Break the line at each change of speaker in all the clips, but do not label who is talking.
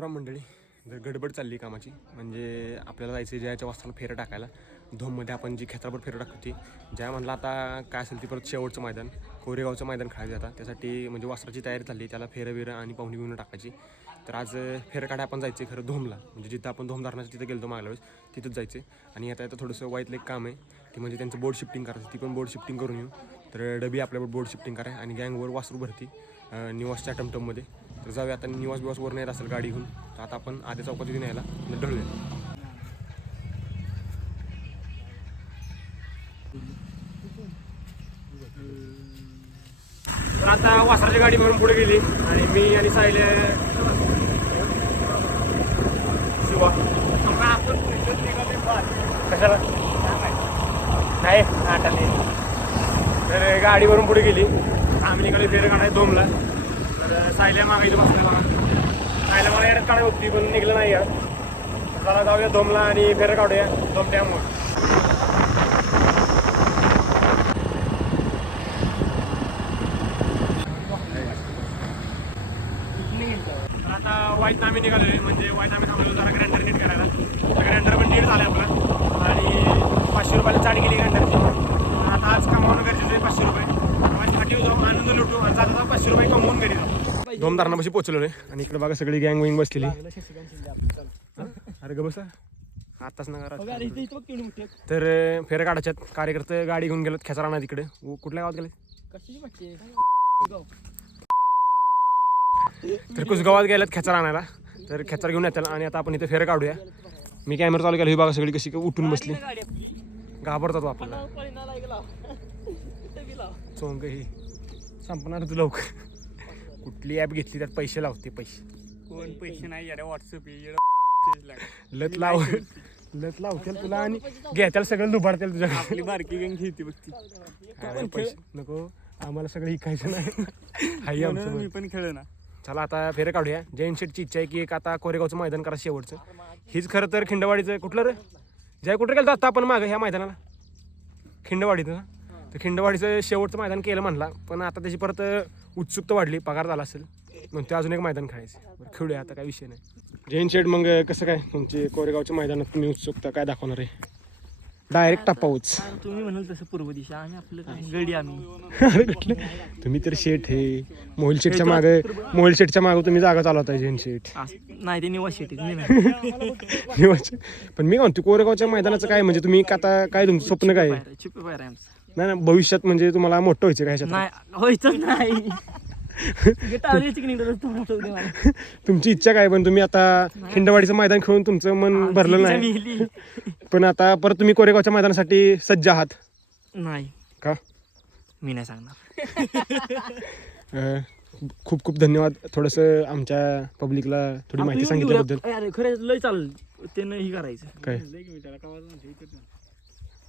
राम मंडळी जर गडबड चालली कामाची म्हणजे आपल्याला जायचं ज्याच्या वाजताला फेरं टाकायला धोममध्ये आपण जी खेत्रावर फेरं टाकतो ती ज्या म्हणलं आता काय असेल ती परत शेवटचं मैदान कोरेगावचं मैदान खेळायचं आता त्यासाठी म्हणजे वस्त्राची तयारी चालली त्याला फेरं बिरं आणि पाहुणी बिवणं टाकायची. तर आज फेरं काढा आपण जायचं खरं धोमला. म्हणजे जिथं आपण धोम धरणाचं तिथं गेलो मागल्या वेळेस तिथंच जायचं आणि आता आता थोडंसं वाईटलं एक काम आहे ते म्हणजे त्यांचं बोर्ड शिफ्टिंग करायचं ती पण बोर्ड शिफ्टिंग करून येऊ. तर डबी आपल्यावर बोर्ड शिफ्टिंग कराय आणि गँगवर वासरू भरती निवासच्या टमटममध्ये तर जाऊया आता निवास बिवासवर नाही असेल गाडी घेऊन. तर आता आपण आधी चौकात तिथे यायला ढळूया. तर आता वासराची गाडी म्हणून पुढे गेली आणि मी आणि साहिले शिवा. कशाला? नाही आटाले तर गाडीवरून पुढे गेली. आम्ही निघाले फेर काढाय दोमला सायल्या मागायचं बसलं सायल्या मला यार काढाय होती पण निघलं नाही यार. चला जाऊया दोमला आणि फेर काढूया धोमट्यामुळे. आता वाईट नामे निघालोय म्हणजे वाईट आम्ही थांबलो जरा ग्रँडर नीट करायला. ग्रँडर पण नीट झालं आपलं. आणि पाचशे रुपयाला चाट गेली ग्रँडरची आता आज कमावणं गरजेचं आहे पाचशे रुपये. आज फाटीव जाऊ आनंद लुटू आणि जाता जाऊ पाचशे रुपये कमवून घरी जाऊ. दोन धारणापाशी पोहोचलो रे. आणि इकडे बघा सगळी गँग विंग बसलेली. अरे ग बसा. आताच ना करा तर फेर काढायच्यात कार्यकर्ते गाडी घेऊन गेलोत. खेचा राहणार तिकडे कुठल्या गावात गेले? तर कुसगावात गेल्यात खेचार आणायला. तर खेचार घेऊन येतात आणि आता आपण इथे फेर काढूया. मी कॅमेरा चालू केला. ही बघा सगळी कशी उठून बसली. घाबरतात आपल्याला चोंग ही. संपणार तू लवकर. कुठली ॲप घेतली त्यात पैसे लावते पैसे.
कोण? पैसे नाही यार व्हॉट्सअप
लत लाव लत लावतील तुला आणि घेत्याला सगळं दुबाडतील तुझ्या
आपली बारकी गंग खेळते बघ ती.
अरे पैसे नको आम्हाला सगळं इकायचं नाही. हाय आमचं
मी. पण खेळ ना
चला आता फेरे काढूया. जैन शेटची इच्छा आहे की एक आता कोरेगावचं मैदान करा शेवटचं. हीच खरं तर खिंडवाडीचं कुठलं रे? जय कुठं गेलं आता आपण मागं ह्या मैदानाला? खिंडवाडीचं ना? तर खिंडवाडीचं शेवटचं मैदान केलं म्हणला. पण आता त्याची परत उत्सुकता वाढली पगार झाला असेल मग ते अजून एक मैदान खेळायचं. बरं खेळूया आता काय विषय नाही. जैन शेट मग कसं काय? तुमची कोरेगावच्या मैदानात तुम्ही उत्सुकता काय दाखवणार आहे? डायरेक्ट टप्पाऊच
तुम्ही म्हणाल तसं पूर्व दिशा आम्ही आपलं गडी आम्ही.
अरे कुठलं? तुम्ही तर शेठ हे. मोहिल शेटच्या मागे मोहिल शेटच्या मागे तुम्ही जागा चालवताय जैन शेठ.
नाही ते निवास नाही
निवांत. पण मी काय म्हणतो कोरेगावच्या मैदानाचं काय? म्हणजे तुम्ही आता काय तुमचं स्वप्न काय आहे? नाही ना भविष्यात म्हणजे तुम्हाला मोठं व्हायचं काय ह्याच्यात?
नाही व्हायचं नाही. की निघत असतो मोठं.
तुमची इच्छा काय पण तुम्ही आता खिंडवाडीचं मैदान खेळून तुमचं मन भरलं नाही.
मिली.
पण आता परत तुम्ही कोरेगावच्या मैदानासाठी सज्ज आहात.
नाही.
का?
मी नाही सांगणार.
अं, खूप खूप धन्यवाद थोडंसं आमच्या पब्लिकला थोडी माहिती. सांगितल्याबद्दल.
अरे खरं लय चालेल त्यानं ही करायचं.
काय?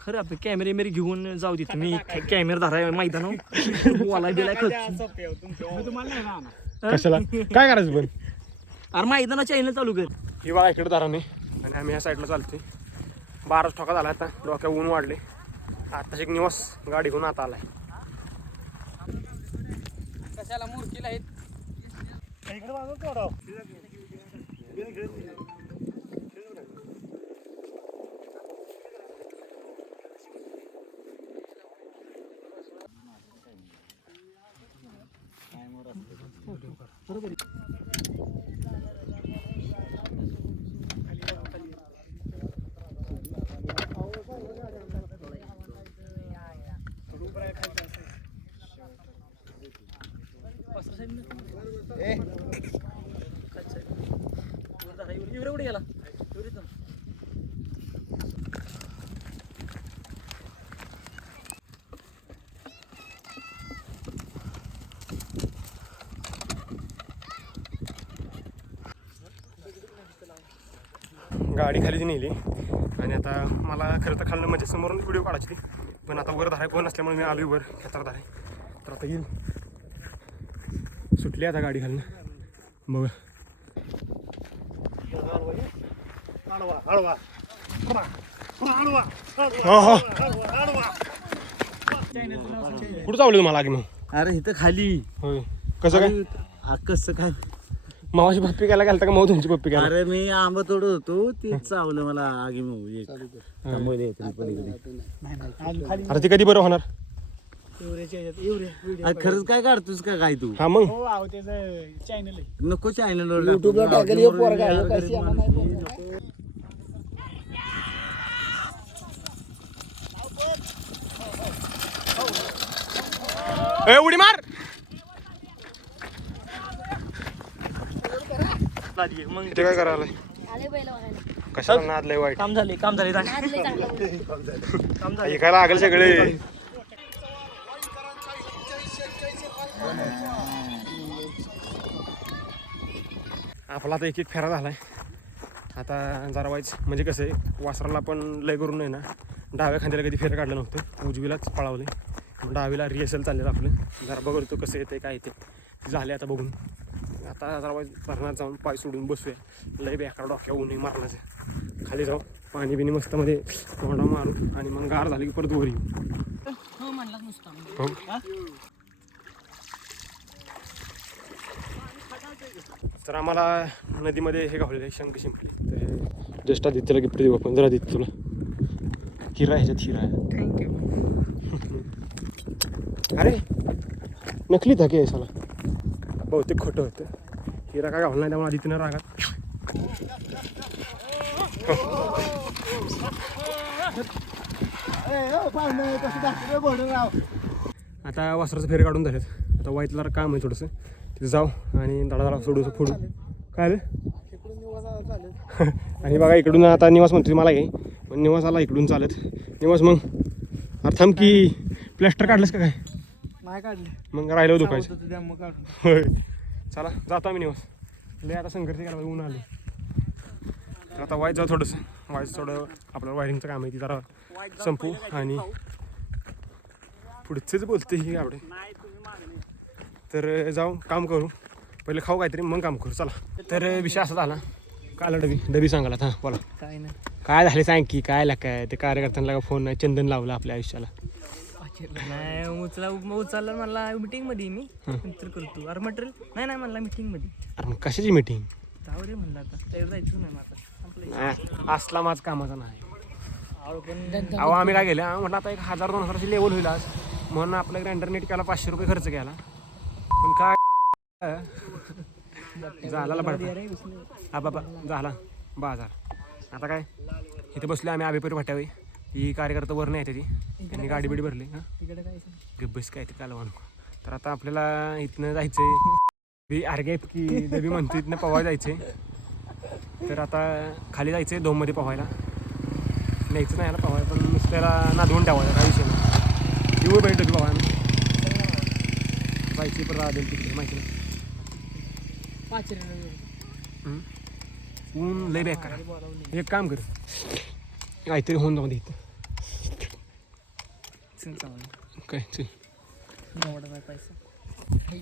खरं आपले कॅमेरे मेरे घेऊन जाऊ दे तुम्ही. कॅमेरा धराय मैदान बोलाय बिलाय खर्च
कशाला? काय करायचं पण?
अरे मैदाना चॅनल चालू कर.
ही बघा इकडे दाराने आणि आम्ही ह्या साईडला चालतोय. बाराच ठोका झाला आता. डोक्या ऊन वाढले. आताच एक निवास गाडी घेऊन आता आलाय.
कशाला मूर्तीला
गाडी खाली नेली. आणि आता मला खरं तर खाल्लं म्हणजे समोरून व्हिडिओ काढायची ती पण आता वर धाराय कोण नसल्यामुळे मी आलोय वर. खेतर धाराय तर आता येईल. सुटली आता गाडी खालनं. बघ. कुठं चावलं तुम्हाला आगी मग.
अरे इथं खाली.
होय. कसं काय?
कसं काय?
मावाची पप्पी घ्यायला घालता का? माऊ तुमची पप्पी घ्यायला?
अरे मी आंबा तोडत होतो ती चावलं मला आगी मऊ एक. पलीकडे
अरे ती कधी बरं होणार?
अरे खरंच काय काढतोस का काय तू?
हा मग.
नको चॅनल
युट्यूबला टाकेल हे पोरगा हे पैसे येणार नाही पोरगा.
ए उडी मार!
मग
ते काय करायला?
आले बैल बघायला
कशाला नादलंय वाईट?
काम झाले काम झाले
आज लय चांगलं.
काम झाले.
ऐकायला लागेल सगळे? आपला आता एक एक फेरा झालाय. आता जरा वाईच म्हणजे कसं आहे वासराला पण लय करून नाही ना. डाव्या खांद्याला कधी फेरं काढलं नव्हतं. उजवीलाच पळावले मग डावीला रिहर्सल चाललेलं आपलं. जरा बघतो कसं येते काय येते झाले आता बघून. आता जरा भरणार जाऊन पाय सोडून बसूया. लय बेकार डोक्या ऊन आहे मारण्याचं खाली जाऊ. पाणी बिणी मस्त मध्ये तोंडा मारू आणि मग गार झाली की परत वर. येऊ
हो.
हो? तर आम्हाला नदीमध्ये हे गावलेलं आहे शंख शिंपली. तर जस्ट आधी गिफ्ट देऊ आपण. जरा देत तुला. हिरा ह्याच्यात हिरा आहे. अरे नकली धाके आहे साला. बहुतेक खोटं होतं. हिरा काय घालणार नाही त्यामुळे आदित्यनं रागात. आता वासराचं फेर काढून झालेत. आता वाईटला काम आहे थोडंसं. तिथे जाऊ आणि दाडा दाडा सोडू फोडू. काय आलं आणि बघा इकडून आता निवास म्हणतो मला घे पण निवास आला इकडून चालत. निवास मग. अरे थांब की. प्लॅस्टर काढलंस का काय?
नाही काढले.
मग राहिलं दुखायचं.
होतं त्या मग काढून
होय. चला जातो आम्ही निवास लय आता संघर्ष करायला ऊन आले तर आता वाईट जाऊ थोडंसं. वाईट थोडं आपलं वायरिंगचं काम आहे ती जरा संपू आणि पुढचंच बोलते ही आवडे तर जाऊ काम करू. पहिले खाऊ काहीतरी मग काम करू. चला. तर विषय असा झाला. काय डबी? डबी सांगायला हां बोला.
काय नाही.
काय झाले सांग की काय काय? ते कार्यकर्त्यांना का फोन नाही? चंदन लावलं आपल्या आयुष्याला.
नाही उचला उचलला म्हणला मीटिंगमध्ये मी. नंतर करतो. अरे मटेरियल? नाही नाही म्हणला मीटिंगमध्ये.
अरे मग कशाची मिटिंग
जाऊ दे म्हणलं आता. जायचं नाही माझं संपलं
असला माझ कामाचा नाही.
आवड पण
अहो आम्ही काय केलं? म्हटलं आता एक हजार दोन हजाराची लेवल होईल आज. म्हणून आपलं ग्राइंडर नेट केला पाचशे रुपये खर्च केला. पण काय? झाला हा बाबा झाला. बाजार. आता काय? इथे बसले आम्ही आबेपरी फाट्यावे ही कार्यकर्ता वर नाही त्याची त्यांनी गाडी बिडी भरली
तिकडे काय
गब्बस काय ते काल नको. तर आता आपल्याला इथनं जायचंय. बी अर्गे की दबी म्हणतो इथनं पवाय जायचंय. तर आता खाली जायचंय दोममध्ये पवायला. न्यायचं नाही याला पवाय पण नुसत्याला नादवून ठेवायला काय विषय नाही. येऊ पाहिजे डबी पवाय जायची पण राहतील तिकडे माहिती नाही. ऊन लय बेकार. आहे. एक काम कर. काहीतरी होऊन जाऊ दे इथं.
चांगलं
काय चल.
एवढा पैसा.
हे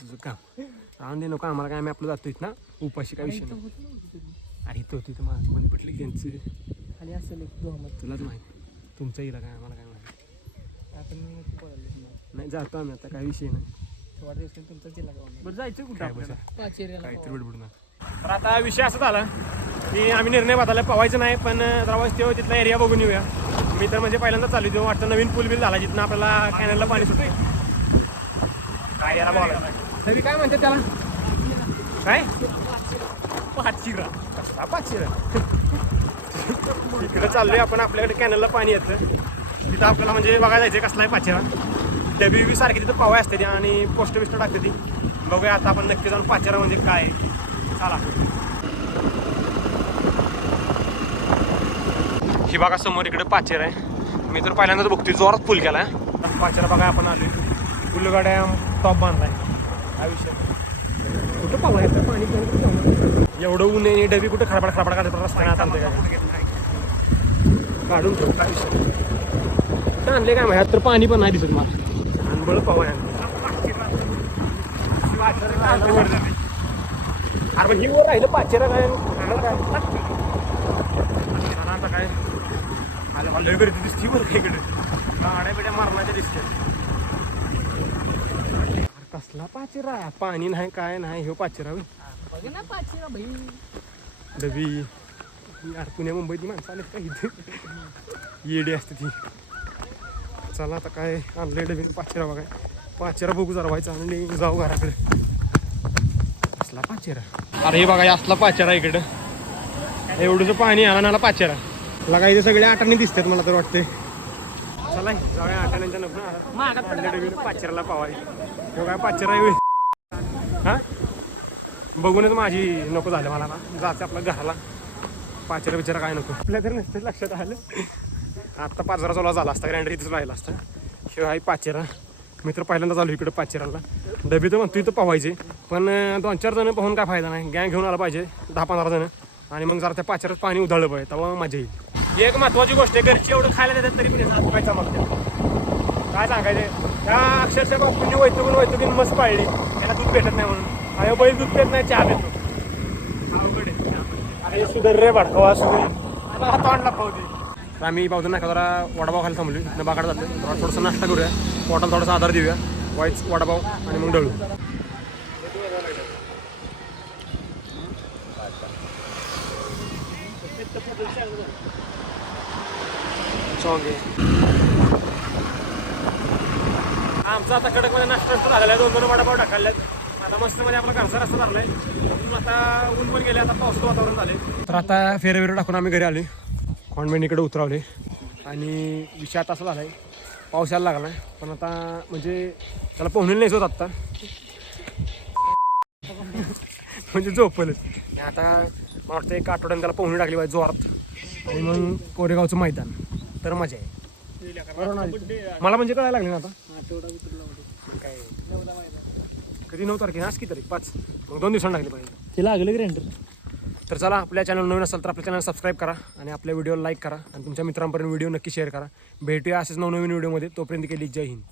तुझं काम. राहून दे नको आम्हाला काय आम्ही आपलं जातो इथं ना? उपाशी काय विषय नाही. अरे होती इथं माझं बंद पडली त्यांचं.
खाली असेल एक दोन.
तुलाच माहिती. तुमचं येईल काय आम्हाला काय माहिती.
आता मी
नाही जातो आम्ही आता काय विषय नाही.
थोडा दिवस तुमचा जिल्हा बरं जायचं कुठं
काय बसा
पाचेरीला
काहीतरी बडबड तर आता विषय असा झाला की आम्ही निर्णय बदलला. पवायचं नाही पण जरावाज तेव्हा तिथला एरिया बघून येऊया. मी तर म्हणजे पहिल्यांदा चालू तेव्हा वाटतं नवीन पूल बिल झाला जिथनं आपल्याला कॅनलला पाणी सुटते काय याला बोलायचं? तरी काय म्हणतात त्याला? काय? पाचशिरा कसला पाचशिरा इकडे चाललोय आपण आपल्याकडे कॅनलला पाणी येतं. तिथं आपल्याला म्हणजे बघायला जायचं कसला आहे पाचेरा डबी बी सारखी तिथं पवाय असते ती आणि पोस्ट बिस्ट टाकते ती. बघूया आता आपण नक्की जाऊन पाचेरा म्हणजे काय आहे. चला. ही बघा समोर इकडे पाचेर आहे. मी तर पहिल्यांदाच बघतोय जोरात पूल केलाय. पाचेरा बघा आपण आलोय फुलगाड्या टॉप बांधलाय. आयुष्य कुठं पावा येतं पाणी पण एवढं ऊन आहे डबी कुठं खडबड खडबड काढत रस्त्याने आता काय काढून ठेवू काय कुठं आणले काय माहिती? तर पाणी पण नाही दिसत मला. अनबळ बळ पावा पण ही वर राहिलं पाचशेला काय? आता काय? आलं मला दिसती बरं इकडे? गाड्या बिड्या मारण्याच्या दिसते अरे कसला पाचेरा? पाणी नाही काय नाही ह्यो. पाचेरा होय डबी. यार पुण्या मुंबईतली माणसं आलेत का इथे? येडी असते ती. चला आता काय आणलंय डबी पाचेरा बघा पाचेरा बघू जरा व्हायचा आणि जाऊ घराकडे. असला पाचेरा? अरे हे बघा हे असला पाचेरा इकडं. एवढंच पाणी आला नाला पाचेरा. लगा इथे सगळे आठाने दिसतात मला तर वाटते चला जाऊया आठाण्यांच्या नको पाचेराला पावाय. पाचेरा. हा? बघूनच माझी नको झालं मला ना. जायचं आपल्या घराला. पाचेरा बिचारा काय नको. आपल्या तरी नसतं लक्षात आलं. आत्ता पाचरा चोला झाला असता ग्रँडर इथंच राहिला असता. शिवाय पाचेरा. मी तर पहिल्यांदा चालू इकडे पाचेराला. डबे तर म्हणतो इथं पवायचे. पण दोन चार जण पाहून काय फायदा नाही. गँग घेऊन आला पाहिजे दहा पंधरा जण. आणि मग जरा त्या पाचेरात पाणी उधळलं पाहिजे तेव्हा मजा येईल. एक महत्वाची गोष्ट आहे घरची एवढं खायला देतात तरी पण काय चमकते काय सांगायचं त्या अक्षरशः बापूंनी वैतुकून वैतुकीन मस्त पाळली. त्याला दूध भेटत नाही म्हणून. आणि बैल दूध पेट नाही चहा भेटतो अरे सुधर रे भडकवा सुधर. आता हात आणला पावते तर आम्ही पावतो नाका का जरा वडापाव खायला थांबलो न बागाड जातो थोडंसं नाश्ता करूया. पोटाला थोडासा आधार देऊया. वाईच वडापाव आणि मग डळू. आहे. आमचा आता कडकमध्ये नाश्ता नाश्ता झालेला आहे दोन दोन वडापाव टाकायला आता मस्त मध्ये आपला घरचा रस्ता झालाय अजून आता ऊन पण गेले आता पावसाचं वातावरण झाले तर आता फेरे टाकून आम्ही घरी आले कॉन्व्हेंट उतरवले आणि विषय आता असा झालाय. पाऊस यायला लागला पण आता म्हणजे त्याला पोहणे नाहीच होत आत्ता. म्हणजे झोपलंच आता मला वाटतं एक आठवड्यानं त्याला पोहणी टाकली पाहिजे जोरात. आणि मग कोरेगावचं मैदान. तर मजा आहे. ना? मला म्हणजे कळायला लागले ना आता? काय? कधी नऊ तारखेला? आज किती तारीख पाच. मग दोन दिवसांनी टाकली पाहिजे.
ते लागलं ग्राइंडर
तर चला आपल्या चॅनल नवीन असाल तर आपल्या चॅनल सबस्क्राईब करा आणि आपल्या व्हिडिओला लाईक करा आणि तुमच्या मित्रांपर्यंत व्हिडिओ नक्की शेअर करा. भेटूया असेच नवनवीन व्हिडिओमध्ये तोपर्यंत केली जय हिंद.